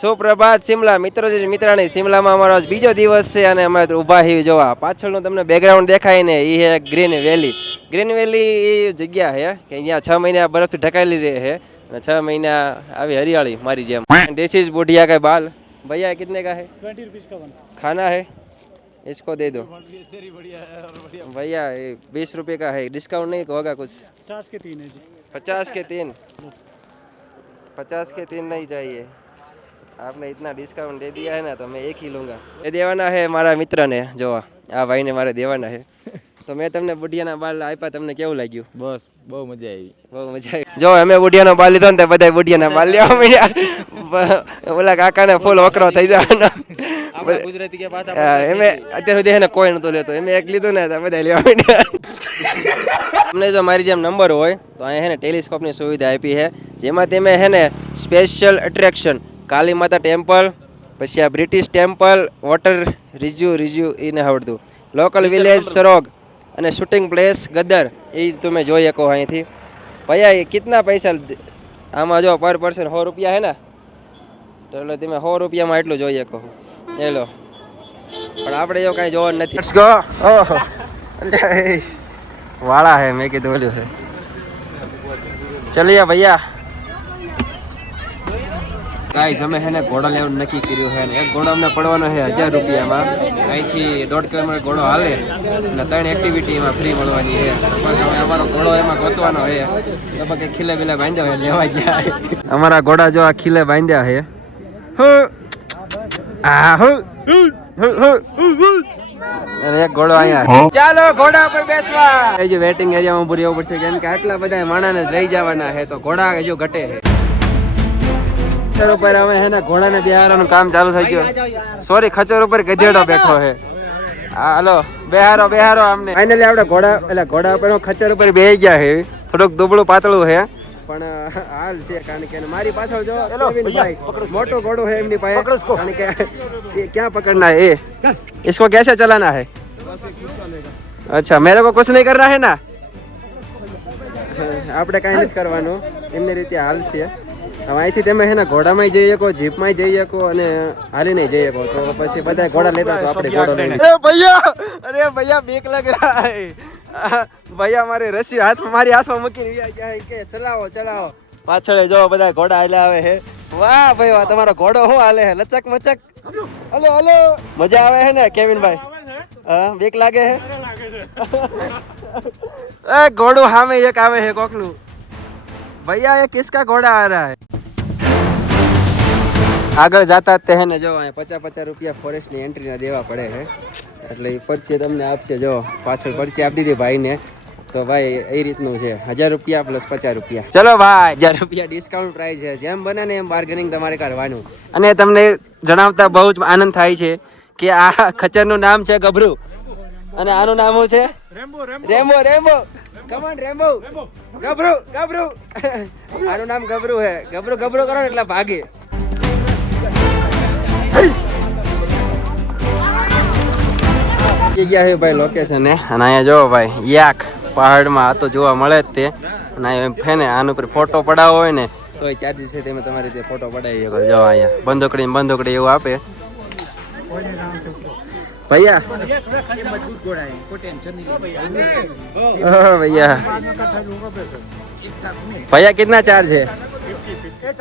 સુપ્રભાત સિમલા મિત્રો છે મિત્રાણી સિમલામાં અમારો આજ બીજો દિવસ છે અને અમે ઊભા છીએ જોવા પાછળનું તમને બેકગ્રાઉન્ડ દેખાય ને એ છે ગ્રીન વેલી એ જગ્યા છે કે અહીંયા 6 મહિના બરફથી ઢકાયેલી રહે છે અને 6 મહિના આવી હરિયાળી મારી જેમ दिस इज बुढ़िया का बाल भैया कितने का है 20 रुपीज का वन खाना है इसको दे दो भैया ये 20 रुपये का है डिस्काउंट नहीं होगा कुछ 50 के 3 है जी 50 के 3 50 के 3 नहीं चाहिए आपने इतना डिस्काउंट दे दिया है ना तो मैं एक ही लूँगा ये देवाना है मारा मित्र ने जो आ भाई ने मारे देवाना है તો મેં તમને બુઢિયાના બાલ આપ્યા તમને કેવું લાગ્યું બસ બહુ મજા આવી જો અમે બુઢિયાનો બાલ લીધો ને તો બધા બુઢિયાના બાલ લેવા મળ્યા ઓલા કાકાને ફૂલ વકરો થઈ જવાનો ગુજરાતી કે પાછા એમે અત્યાર સુધી એને કોઈ નતો લેતો એમે એક લીધું ને તો બધા લેવા મળ્યા તમને જો મારી જેમ નંબર હોય તો અહીંયા હે ને ટેલિસ્કોપની સુવિધા આપી છે જેમાં તમે હે ને સ્પેશિયલ એટ્રેક્શન કાલી માતા ટેમ્પલ પછી આ બ્રિટિશ ટેમ્પલ વોટર રીજ્યુ એને આવડતું લોકલ વિલેજ સરોગ અને શૂટિંગ પ્લેસ ગદર એ તમે જોઈ શકો અહીંથી ભૈયા એ કેટલા પૈસા આમાં જો પર પર્સન 100 રૂપિયા હે ને તો એટલે તમે 100 રૂપિયામાં એટલું જોઈ શકો એ લો પણ આપણે જો કાંઈ જોવાનું નથી લેટ્સ ગો ઓહો વાળા હે મેં કીધું ઓલું હે ચલિયા ભૈયા ગાઈસ અમે હે ને ઘોડા લેવાનું નક્કી કર્યું છે ને એક ઘોડો અમને પડવાનો છે 1000 રૂપિયામાં અહીંથી 1.5 કિલોમીટર ઘોડો હાલે અને 3 એક્ટિવિટી એમાં ફ્રી મળવાની છે બસ હવે અમારો ઘોડો એમાં ગોતવાનો છે લગભગ ખીલે બિલે બાંધ્યો છે લેવા ગયા અમારા ઘોડા જો આ ખીલે બાંધ્યા છે અને એક ઘોડો અહીંયા ચાલો ઘોડા પર બેસવા એ જો વેટિંગ એરિયામાં ઉભું રહેવું પડશે કેમ કે આટલા બધા માણાને લઈ જવાના છે તો ઘોડા હજુ ઘટે છે ઉપર હવે હે ને ઘોડાને બેહારવાનું કામ ચાલુ થઈ ગયું સોરી ખચર ઉપર ગધેડો બેઠો છે હાલો બેહારો આમને ફાઇનલી આપણે ઘોડા ઉપર ખચર ઉપર બેહી ગયા છે થોડુંક દુબળું પાતળું છે પણ હાલ છે કારણ કે મારી પાછળ જો કેવિનભાઈ મોટો ઘોડો है એમની પાસે કારણ કે ક્યાં પકડના है इसको कैसे चलाना है अच्छा मेरे को कुछ नहीं करना है ना આપણે કાંઈ નથી કરવાનું એમની રીતે હાલ છે હવે અહીંથી તમે છે ને ઘોડામાં જઈ શકો જીપમાં જઈ શકો અને હાલીને જઈ શકો તો પછી બધા ઘોડા લેતા તો આપણે ઘોડો લઈને અરે ભૈયા બીક લગ રહા હે ભૈયા મારી રસી મારી હાથમાં મૂકીને ગયા કે ચલાવો પાછળ જો બધા ઘોડા હાલે આવે છે વાહ ભાઈ વાહ તમારો ઘોડો શું હાલે છે લચક મચક હલો મજા આવે છે ને કેવિનભાઈ હા બીક લાગે છે એ ઘોડું સામે એક આવે છે કોકનું भैया ये किसका घोड़ा आ रहा है આગળ જાતા તે હે ને જો અહીંયા 50 રૂપિયા ફોરેસ્ટની એન્ટ્રીના દેવા પડે છે એટલે એ પરચી તમને આપશે જો પાછળ પરચી આપી દીધી ભાઈને તો ભાઈ એ રીતનું છે 1000 રૂપિયા પ્લસ 50 રૂપિયા ચલો ભાઈ 1000 રૂપિયા ડિસ્કાઉન્ટ પ્રાઇસ છે જેમ બને ને એમ બાર્ગેનિંગ તમારે કરવાનું અને તમને જણાવતા બહુ જ આનંદ થાય છે કે આ ખચરનું નામ છે ગભરું અને આનું નામ શું છે રેમ્બો કમન રેમ્બો ગભરું આનું નામ ગભરું હે ગભરું કરો ને એટલે ભાગે ગયા છે ભાઈ લોકેશન હે અને અહીંયા જો ભાઈ યાક પહાડમાં આ તો જોવા મળે જ તે અને અહીંયા છે ને આનું પર ફોટો પડાવવો હોય ને તો એ ચાર્જીસ છે તેમાં તમારી રીતે ફોટો પડાવી શકો જો અહીંયા બંદોકડી એવું આપે भैया भैया भैया कितना चार्ज है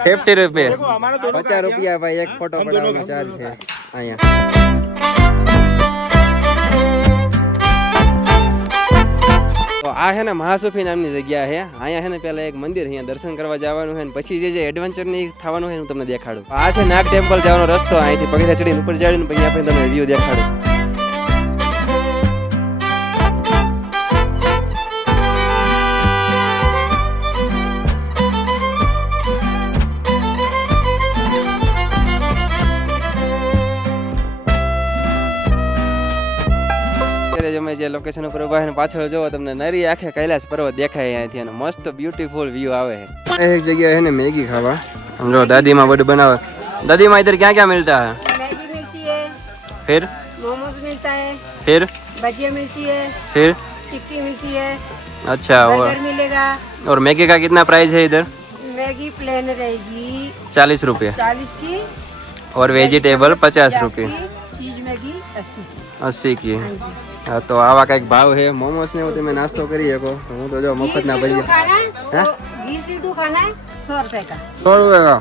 50 रुपये 50 रुपया भाई एक फोटो पड़ाने चार्ज है तो आ है ना महासूफी नामनी जग्या है અહીંયા है ने पहला एक मंदिर है दर्शन करवा जવાનું है પછી જે એડવેન્ચર ની થવાનું છે હું તમને દેખાડું આ છે નાગ ટેમ્પલ જવાનો રસ્તો અહીંથી પગથિયા ચડીને ઉપર ચડીને પછી આપણે તમને વ્યૂ દેખાડું અમે જે લોકેશન ઉપર ઉભા છે પાછળ જોવો તમને નરી આંખે કૈલાસ પર્વત દેખાય અહીંથી અને મસ્ત બ્યુટીફુલ વ્યૂ આવે છે એક જગ્યા है ना मैगी खावा हम जो दादी माँ बड़े बनाओ दादी माँ इधर क्या क्या मिलता है मैगी मिलती है फिर मोमोज मिलता है फिर भजिया मिलती है फिर टिक्की मिलती है अच्छा बर्गर मिलेगा और मैगी का कितना प्राइस है इधर मैगी प्लेन रहेगी 40 रुपये 40 की और वेजिटेबल 50 रुपये, चीज मैगी 80 80 की। हाँ तो आवा कई भाव है। मोमोस ने તમે નાસ્તો કરી શકો। હું તો જો મફત ના ભજીયા खाना है तो घी सीडू खाना है 100 रुपए का। 100 रुपये का।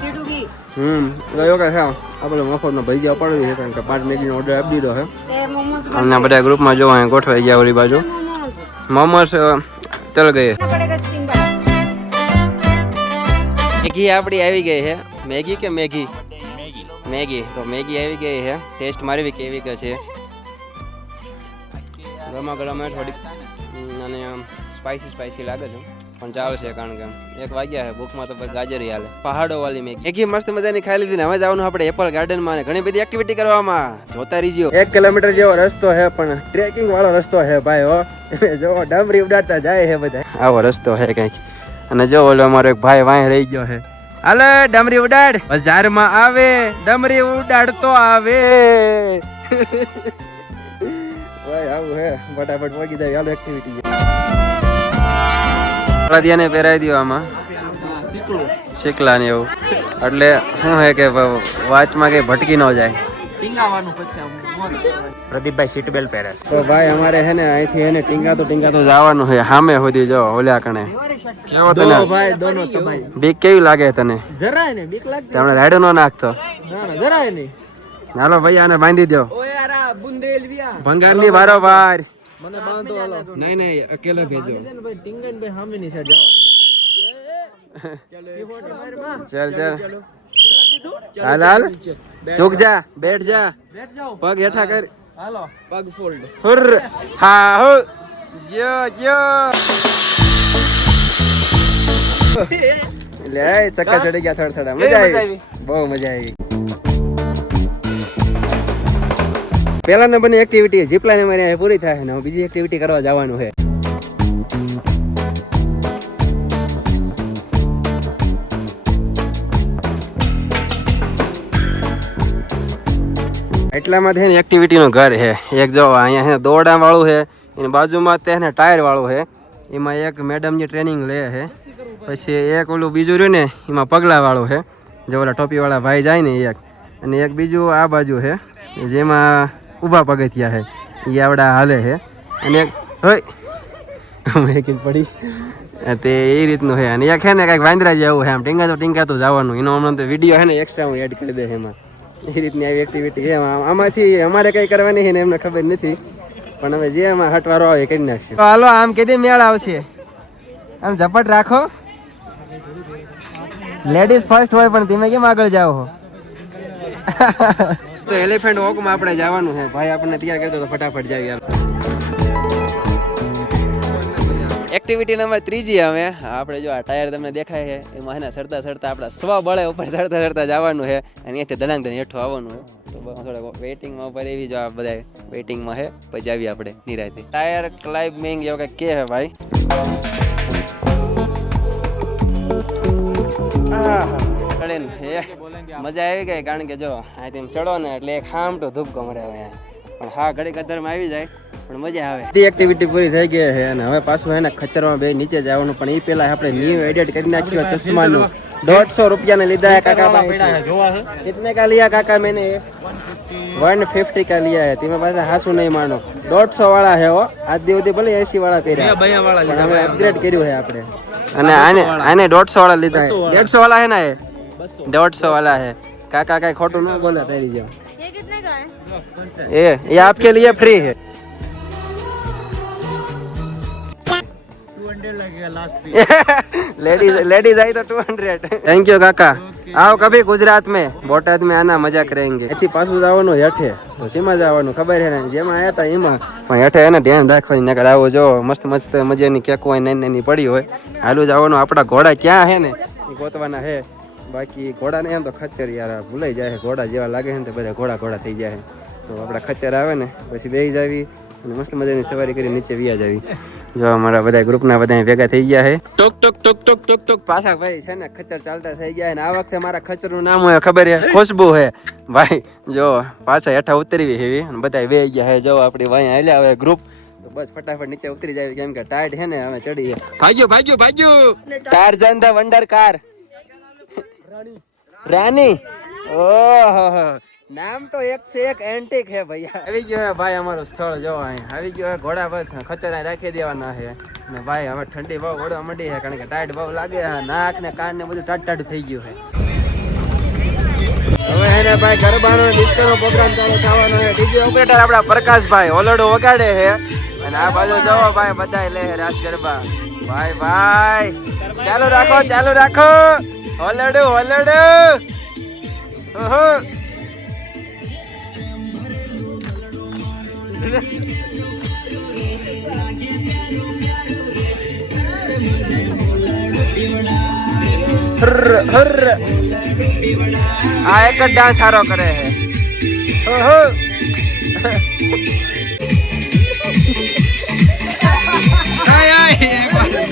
सीडू घी ગયો કે હા આપણે મફત ના ભજીયા પાડવી છે કારણ કે 5 મેગી નો ઓર્ડર આપી દીધો છે ए मोमोज અને બધા ગ્રુપમાં જો અહીં ગોઠવાઈ ગયા ઓલી બાજુ મોમોસ ચલ ગયે। बनाना पड़ेगा स्प्रिंग बन। મેગી આપણી આવી ગઈ છે। મેગી કે મેગી? મેગી તો મેગી આવી ગઈ છે। ટેસ્ટ મારવી કેવી કે છે? ગરમા ગરમ है થોડી અને સ્પાઈસી લાગે છે પણ ચાલશે કારણ કે 1 વાગ્યા છે ભૂખમાં તો પછી ગાજરી હાલે। પહાડો વાળી મેગી મસ્ત મજાની ખાઈ લીધી ને હવે જવાનું આપણે એપલ ગાર્ડન માં ઘણી બધી એક્ટિવિટી કરવામાં જોતા રહીજો। 1 કિલોમીટર જેવો રસ્તો છે પણ ટ્રેકિંગ વાળો રસ્તો છે ભાઈ હો। જો ડમરી ઉડાડતા જાય છે બધા આવો રસ્તો છે કંઈક અને જો ઓલો અમારો એક ભાઈ વાંહે રહી ગયો છે। હાલે ડમરી ઉડાડ બજારમાં આવે ડમરી ઉડાડતો આવે। ભાઈ આવું હે ફટાફટ પહોંચી જાય હાલો એક્ટિવિટી હળદિયાને પહેરાવી દો આમાં શીકલા ને એવું એટલે શું હે કે વાચમાં કઈ ભટકી ન જાય। પ્રદીપભાઈ સીટ બેલ્ટ પહેરે છે। તો ભાઈ અમારે હે ને અહીંથી હે ને ટીંગાતો જવાનું છે સામે સુધી જો ઓલા કણે કેવો તને ભાઈ દોનો તો ભાઈ બીક કેવી લાગે તને? જરાય ને બીક લાગતી તમને રાડું ન નાખતો? ના જરાય નહીં। હાલો ભાઈ આને બાંધી દો। ઓ યાર આ બુંદેલવિયા ભંગારની બારોબાર મને બાંધો હાલો। નહીં અકેલે ભેજો। ભાઈ ટીંગનભાઈ સામેની સાઈડ જવાનું છે। चल हाल हाल चुक जा बैठ जा બેઠ જાઓ पग हेठा कर હાલો પગ ફોલ્ડ। हुर हाँ हो यो यो ले चक्का चढ़ी गया थोड़ा मजा आई बहुत मजा आई। पहला नंबर ની એક્ટિવિટી જીપલાઇન અમારી પૂરી થાય ને બીજી એક્ટિવિટી કરવા જવાનું છે। એટલામાં છે ને એક્ટિવિટીનું ઘર છે એક જો અહીંયા છે દોરડા વાળું છે એની બાજુમાં તે ને ટાયર વાળું છે એમાં એક મેડમની ટ્રેનિંગ લે છે પછી એક ઓલું બીજું રહ્યું ને એમાં પગલા વાળું છે જો ઓલા ટોપીવાળા ભાઈ જાય ને એક અને એક બીજું આ બાજુ છે જેમાં ઊભા પગથિયા છે એ આવડા હાલે છે અને એક હોય એક પડી તે એ રીતનું છે અને એક છે ને કાંઈક વાંદરા જેવું છે આમ ટીંગાતું જવાનું એનો હમણાં તો વિડીયો છે ને એક્સ્ટ્રા હું એડ કરી દે એમાં એ રીતની આવી એક્ટિવિટી છે। આમાંથી અમારે કઈ કરવાની છે ને એમને ખબર નથી પણ હવે જે એમાં હટવારો આવે કરી નાખશું। હાલો આમ કેદી મેળ આવશે આમ ઝપટ રાખો લેડીઝ ફર્સ્ટ હોય પણ તમે કેમ આગળ જાઓ છો? તો એલિફન્ટ વોકમાં આપણે જવાનું છે ભાઈ આપણને તૈયાર કરી દો તો ફટાફટ જાવી યાર। એક્ટિવિટી નંબર 3 હવે આપણે જો આ ટાયર તમને દેખાય છે એમાં એના સરતા આપણા સ્વ બળે ઉપર સરતા જવાનું છે અને અહીંયાથી દલાંગ હેઠું આવવાનું છે। તો થોડા વેઇટિંગમાં ઉપર એવી જો આ બધા વેઇટિંગમાં છે પછી આવીએ આપણે નિરાતે। ટાયર ક્લાઇમ્બિંગ એવું કંઈક કે છે ભાઈ। મજા આવી ગઈ કારણ કે જો અહીંથી ચડો ને એટલે એક હામટો ધૂપકો મળે પણ હા ઘડીક અધરમાં આવી જાય પણ મજા આવે। એક્ટિવિટી પૂરી થઈ ગઈ છે અને હવે પાછું એને ખચ્ચરમાં બે નીચે જવાનું પણ એ પેલા આપણે ન્યુ એડિટ કરી નાખ્યું ચશ્માનું 150 રૂપિયા ને લીધા है काका भाई कितने का लिया काका मैंने 150 का लिया है तुम्हें पास हासू नहीं मानो 150 वाला है वो आज दिवस भले 80 वाला પહેર્યા પણ હવે અપગ્રેડ કર્યું છે આપણે અને આને 150 वाला લીધા है 150 वाला है ना ये 150 वाला है काका कहीं खोटू ना बोला तेरी जो ये कितने का है? ये आपके लिए फ्री है। 200 लगेगा लास्ट पे। लेडीज आई तो 200। थैंक यू काका आओ कभी गुजरात में बोटाद में आना मजा करेंगे। એથી પાછું જવાનું હેઠે તો સીમા જવાનું ખબર છે ને જેમાં આયા હતા એમાં પણ હેઠે એને ધ્યાન રાખવાની નકર આવો જો મસ્ત મજાની કેકો હોય નાની પડી હોય હાલું જવાનું। આપણા ઘોડા ક્યાં છે ને એ ગોતવાના છે બાકી ઘોડા ને એમ તો ખચ્ચર યાર ભૂલાઈ જાય ઘોડા જેવા લાગે છે ને તો બધા ઘોડા થઈ જાય તો આપણા ખચ્ચર આવે ને પછી બેસી જાવી અને મસ્ત મજાની સવારી કરી નીચે વ્યા જાવી। જો અમારા બધા ગ્રુપના બધા ભેગા થઈ ગયા છે talk talk talk talk talk talk પાછા ભાઈ છે ને ખચ્ચર ચાલતા થઈ ગયા અને આ વખતે મારા ખચ્ચરનું નામ હોય ખબર છે ખુશ્બુ છે ભાઈ। જો પાછા હેઠા ઉતરવી હેવી અને બધા વેઈ ગયા છે જો આપણી વાય હાલ્યા હવે ગ્રુપ તો બસ ફટાફટ નીચે ઉતરી જાય કેમ કે ટાઈટ છે ને હવે ચડી ભાગ્યો ટાર્ઝન ધ વન્ડર કાર રાની ઓહો નામ તો એક से एक एंटिक है भैया આવી ગયો હે ભાઈ અમારું સ્થળ જો અહીં આવી ગયો હે ઘોડા બસ ખચરા રાખી દેવાના છે ને ભાઈ હવે ઠંડી બહુ ઓડવા માંડી છે કારણ કે ટાઈટ બહુ લાગે છે નાક ને કાન ને બધું ટાટ થઈ ગયું છે હવે એને ભાઈ ગરબાનો ડિસ્કોનો પ્રોગ્રામ ચાલુ થવાનો છે ડીજે ઓપરેટર આપડા પ્રકાશભાઈ ઓલડો વગાડે છે અને આ બાજુ જોવો ભાઈ બધાય લે રાસ ગરબા ભાઈ ભાઈ ચાલુ રાખો ઓલડો ઓહો હર આ એક જ ડાન્સ સારો કરે છે ઓહો આય